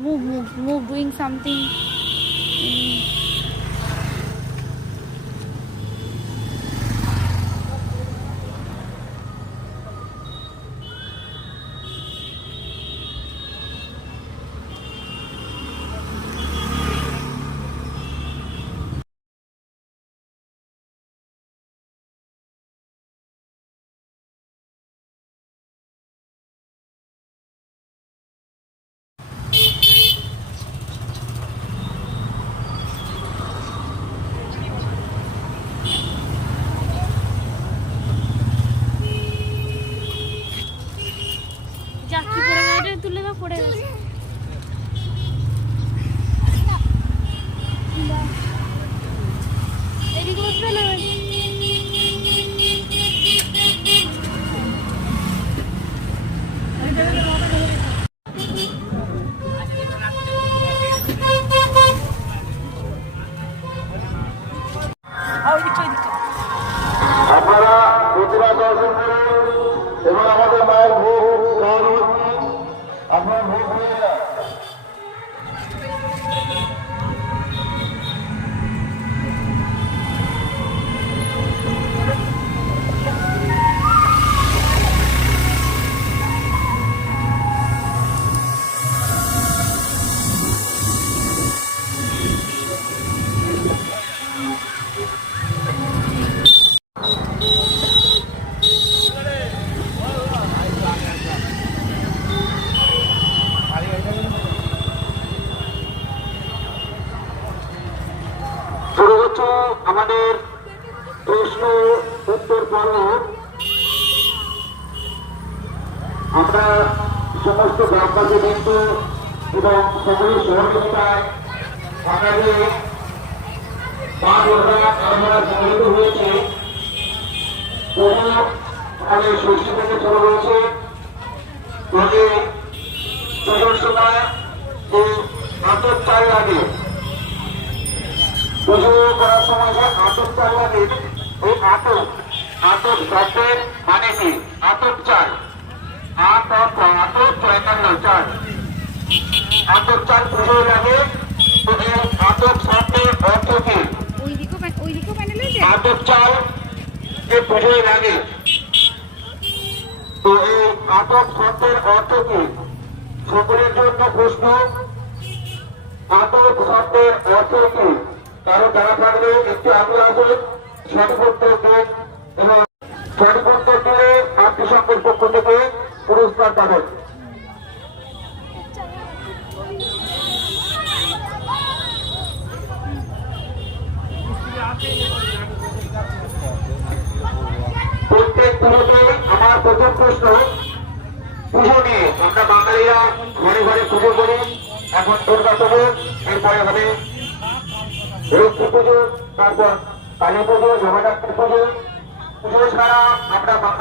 move doing something. তুলে দাও, পড়ে গেছে। এদিকে উঠবে না। আপনারা প্রতিমা দর্শন করুন এবং আমাদের মায়ের ভোগ খাওয়ানো হচ্ছে, আপনার ভোগ হয়ে যান। শুরু হচ্ছে আমাদের প্রশ্ন উত্তর পর্ব। আমরা সমস্ত গ্রামবাসী বৃন্দ এবং সকলের সহযোগিতায় আমাদের সংগঠিত হয়েছে। আমাদের ষষ্ঠী থেকে শুরু হয়েছে। পুজোর সময় যে আতপ চাল লাগে, পুজো করার সময় যে আতপ চাল লাগে, ওই আতপ শব্দের মানে কি? আতপ চাল, আতপ চাল, আতপ চাল পুজোয় লাগে। তো এই আতপ শব্দের অর্থ কি? আতপ চাল যে পুজোয় লাগে, তো এই আতপ শব্দের অর্থ কি? সকলের জন্য প্রশ্ন, আতপ শব্দের অর্থ কি? কারো জানা থাকলে একটু আগে আসুন, সঠিক উত্তর দিন এবং সঠিক উত্তর দিলে আত্মীয় পক্ষ থেকে পুরস্কার পাবেন। প্রত্যেক পুজোতে আমার প্রথম প্রশ্ন পুজো নিয়ে। আমরা বাঙালিরা ঘরে ঘরে পুজো করি। এখন দুর্গা পুজো, এরপরে হবে লক্ষ্মী পুজো, তারপর কালী পুজো, জগন্নাথ পুজো। পুজো ছাড়া আমরা বাঙালি